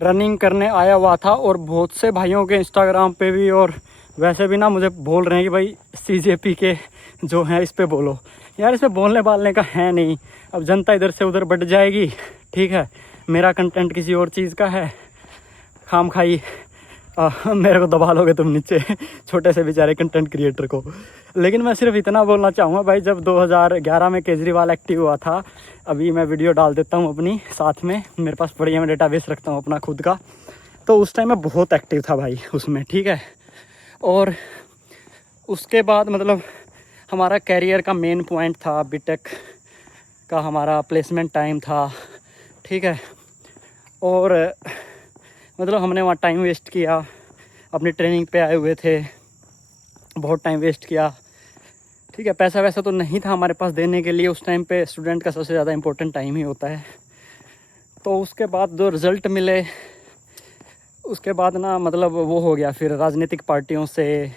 Running करने आया हुआ था और बहुत से भाइयों के इंस्टाग्राम पे भी और वैसे भी ना मुझे बोल रहे हैं कि भाई CJP के जो हैं इस पे बोलो। यार इसमें बोलने बालने का है नहीं, अब जनता इधर से उधर बढ़ जाएगी, ठीक है। मेरा कंटेंट किसी और चीज़ का है, खाम खाई मेरे को दबा लोगे तुम नीचे छोटे से बेचारे कंटेंट क्रिएटर को। लेकिन मैं सिर्फ इतना बोलना चाहूँगा भाई, जब 2011 में केजरीवाल एक्टिव हुआ था, अभी मैं वीडियो डाल देता हूँ अपनी साथ में, मेरे पास बढ़िया मैं डेटाबेस रखता हूँ अपना खुद का, तो उस टाइम मैं बहुत एक्टिव था भाई उसमें, ठीक है। और उसके बाद मतलब हमारा कैरियर का मेन पॉइंट था, बीटेक का हमारा प्लेसमेंट टाइम था, ठीक है। और मतलब हमने वहाँ टाइम वेस्ट किया, अपनी ट्रेनिंग पे आए हुए थे, बहुत टाइम वेस्ट किया, ठीक है। पैसा वैसा तो नहीं था हमारे पास देने के लिए उस टाइम पे, स्टूडेंट का सबसे ज़्यादा इम्पोर्टेंट टाइम ही होता है। तो उसके बाद जो रिज़ल्ट मिले, उसके बाद ना मतलब वो हो गया फिर राजनीतिक पार्टियों से,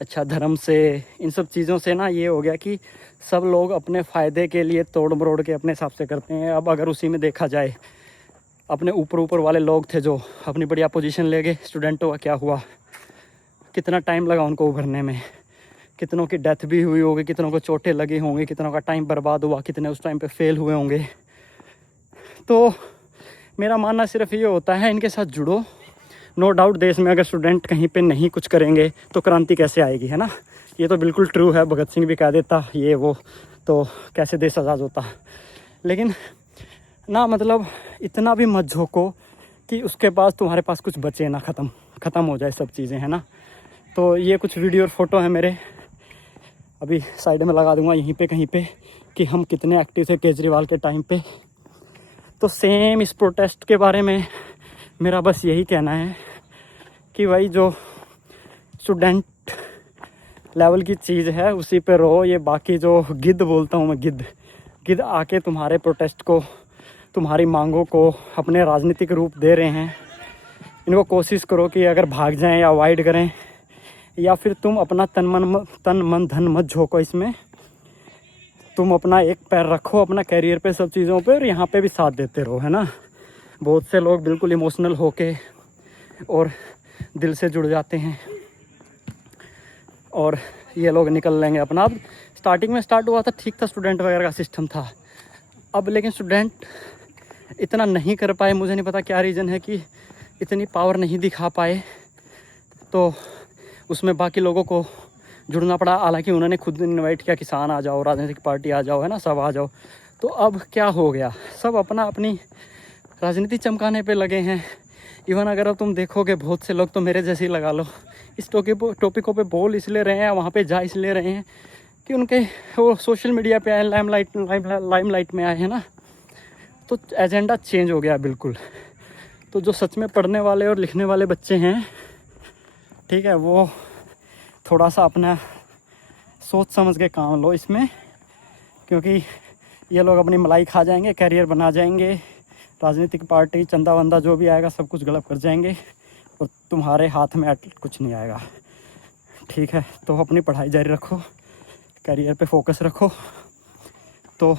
अच्छा धर्म से, इन सब चीज़ों से ना ये हो गया कि सब लोग अपने फ़ायदे के लिए तोड़ मरोड़ के अपने हिसाब से करते हैं। अब अगर उसी में देखा जाए, अपने ऊपर वाले लोग थे जो अपनी बढ़िया पोजीशन ले गए, स्टूडेंटों का क्या हुआ, कितना टाइम लगा उनको उभरने में, कितनों की डेथ भी हुई होगी, कितनों को चोटें लगी होंगी, कितनों का टाइम बर्बाद हुआ, कितने उस टाइम पे फेल हुए होंगे। तो मेरा मानना सिर्फ ये होता है, इनके साथ जुड़ो। नो डाउट देश में अगर स्टूडेंट कहीं पे नहीं कुछ करेंगे तो क्रांति कैसे आएगी, है ना। ये तो बिल्कुल ट्रू है, भगत सिंह भी कह देता ये वो, तो कैसे देश आज़ाद होता। लेकिन ना मतलब इतना भी मत झोंको कि उसके बाद तुम्हारे पास कुछ बचे ना, ख़त्म हो जाए सब चीज़ें, है ना। तो ये कुछ वीडियो और फोटो है मेरे, अभी साइड में लगा दूंगा यहीं पे कहीं पे, कि हम कितने एक्टिव थे केजरीवाल के टाइम पे। तो सेम इस प्रोटेस्ट के बारे में मेरा बस यही कहना है कि भाई जो स्टूडेंट लेवल की चीज़ है उसी पे रहो। ये बाकी जो गिद्ध बोलता हूँ मैं, गिद्ध आके तुम्हारे प्रोटेस्ट को, तुम्हारी मांगों को अपने राजनीतिक रूप दे रहे हैं, इनको कोशिश करो कि अगर भाग जाएं या अवॉइड करें, या फिर तुम अपना तन मन धन मत झोंको इसमें। तुम अपना एक पैर रखो अपना कैरियर पे, सब चीज़ों पे, और यहाँ पे भी साथ देते रहो, है ना। बहुत से लोग बिल्कुल इमोशनल होके और दिल से जुड़ जाते हैं और ये लोग निकल लेंगे अपना। अब स्टार्टिंग में स्टार्ट हुआ था ठीक था, स्टूडेंट वगैरह का सिस्टम था, अब लेकिन स्टूडेंट इतना नहीं कर पाए, मुझे नहीं पता क्या रीज़न है कि इतनी पावर नहीं दिखा पाए, तो उसमें बाकी लोगों को जुड़ना पड़ा। हालांकि उन्होंने खुद इनवाइट किया, किसान आ जाओ, राजनीतिक पार्टी आ जाओ, है ना, सब आ जाओ। तो अब क्या हो गया, सब अपना अपनी राजनीति चमकाने पे लगे हैं। इवन अगर अब तुम देखोगे बहुत से लोग तो मेरे जैसे ही लगा लो, इस टॉपिकों पे बोल इसलिए रहे हैं, वहाँ पे जा इसलिए रहे हैं कि उनके वो सोशल मीडिया पे आए, लाइमलाइट में आए हैं ना, तो एजेंडा चेंज हो गया बिल्कुल। तो जो सच में पढ़ने वाले और लिखने वाले बच्चे हैं, ठीक है, वो थोड़ा सा अपना सोच समझ के काम लो इसमें, क्योंकि ये लोग अपनी मलाई खा जाएंगे, कैरियर बना जाएंगे, राजनीतिक पार्टी चंदा वंदा जो भी आएगा सब कुछ गलत कर जाएंगे और तुम्हारे हाथ में कुछ नहीं आएगा, ठीक है। तो अपनी पढ़ाई जारी रखो, कैरियर पे फोकस रखो। तो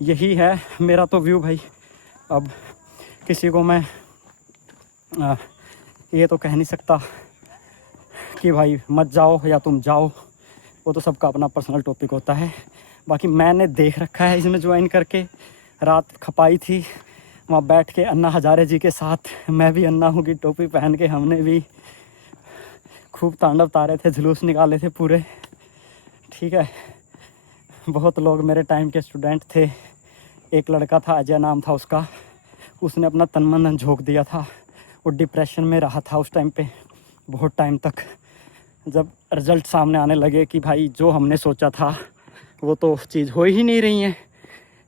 यही है मेरा तो व्यू भाई। अब किसी को मैं ये तो कह नहीं सकता कि भाई मत जाओ या तुम जाओ, वो तो सबका अपना पर्सनल टॉपिक होता है। बाकी मैंने देख रखा है इसमें ज्वाइन करके, रात खपाई थी वहाँ बैठ के अन्ना हजारे जी के साथ, मैं भी अन्ना हूँ की टोपी पहन के हमने भी खूब तांडव तारे थे, जुलूस निकाले थे पूरे, ठीक है। बहुत लोग मेरे टाइम के स्टूडेंट थे, एक लड़का था अजय नाम था उसका, उसने अपना तन मन धन झोंक दिया था, वो डिप्रेशन में रहा था उस टाइम पे बहुत टाइम तक। जब रिज़ल्ट सामने आने लगे कि भाई जो हमने सोचा था वो तो चीज़ हो ही नहीं रही हैं,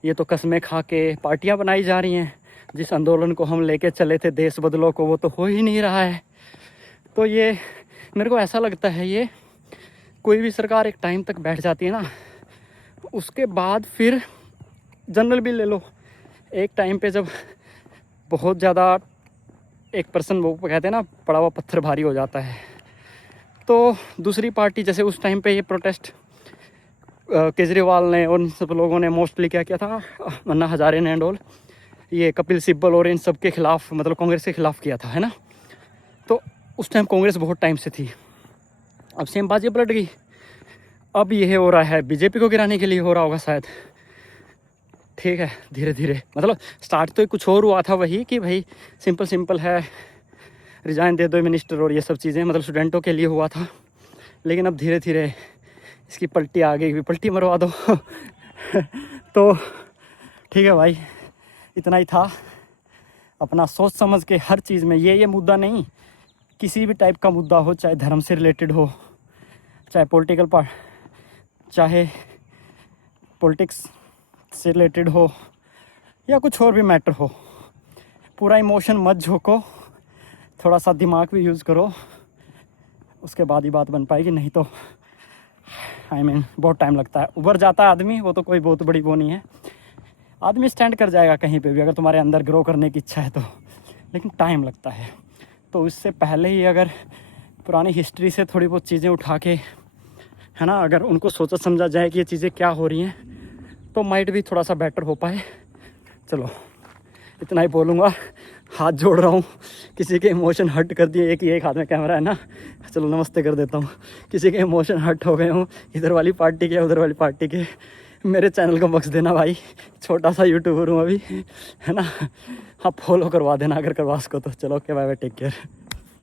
ये तो कस्में खा के पार्टियां बनाई जा रही हैं, जिस आंदोलन को हम लेके चले थे देश बदलो को, वो तो हो ही नहीं रहा है। तो ये मेरे को ऐसा लगता है, ये कोई भी सरकार एक टाइम तक बैठ जाती है ना, उसके बाद फिर जनरल भी ले लो, एक टाइम पे जब बहुत ज़्यादा एक पर्सन, वो कहते हैं ना पड़ा हुआ पत्थर भारी हो जाता है, तो दूसरी पार्टी, जैसे उस टाइम पे ये प्रोटेस्ट केजरीवाल ने और सब लोगों ने मोस्टली क्या किया था, अन्ना हजारे ने एंड ऑल, ये कपिल सिब्बल और इन सब के खिलाफ, मतलब कांग्रेस के खिलाफ किया था, है ना। तो उस टाइम कांग्रेस बहुत टाइम से थी। अब सेम बाजी पलट गई, अब ये हो रहा है बीजेपी को गिराने के लिए हो रहा होगा शायद। ठीक है, धीरे धीरे, मतलब स्टार्ट तो कुछ और हुआ था, वही कि भाई सिंपल है, रिजाइन दे दो मिनिस्टर और ये सब चीज़ें, मतलब स्टूडेंटों के लिए हुआ था। लेकिन अब धीरे धीरे इसकी पलटी आ गई, पलटी मरवा दो तो ठीक है भाई, इतना ही था। अपना सोच समझ के हर चीज़ में, ये मुद्दा नहीं, किसी भी टाइप का मुद्दा हो, चाहे धर्म से रिलेटेड हो, चाहे पॉलिटिकल पार्ट, चाहे पॉलिटिक्स से रिलेटेड हो, या कुछ और भी मैटर हो, पूरा इमोशन मत झोंको, थोड़ा सा दिमाग भी यूज़ करो, उसके बाद ही बात बन पाएगी। नहीं तो बहुत टाइम लगता है, उभर जाता है आदमी, वो तो कोई बहुत बड़ी वो नहीं है, आदमी स्टैंड कर जाएगा कहीं पे भी अगर तुम्हारे अंदर ग्रो करने की इच्छा है तो, लेकिन टाइम लगता है। तो इससे पहले ही अगर पुरानी हिस्ट्री से थोड़ी बहुत चीज़ें उठा के, है ना, अगर उनको सोचा समझा जाए कि ये चीज़ें क्या हो रही हैं, तो माइट भी थोड़ा सा बेटर हो पाए। चलो इतना ही बोलूँगा, हाथ जोड़ रहा हूँ, किसी के इमोशन हर्ट कर दिए, एक हाथ में कैमरा है ना, चलो नमस्ते कर देता हूँ। किसी के इमोशन हर्ट हो गए हों इधर वाली पार्टी के उधर वाली पार्टी के, मेरे चैनल को बख्श देना भाई, छोटा सा यूट्यूबर हूँ अभी, है ना। आप फॉलो करवा देना अगर करवा सको तो। चलो okay, bye bye, take care.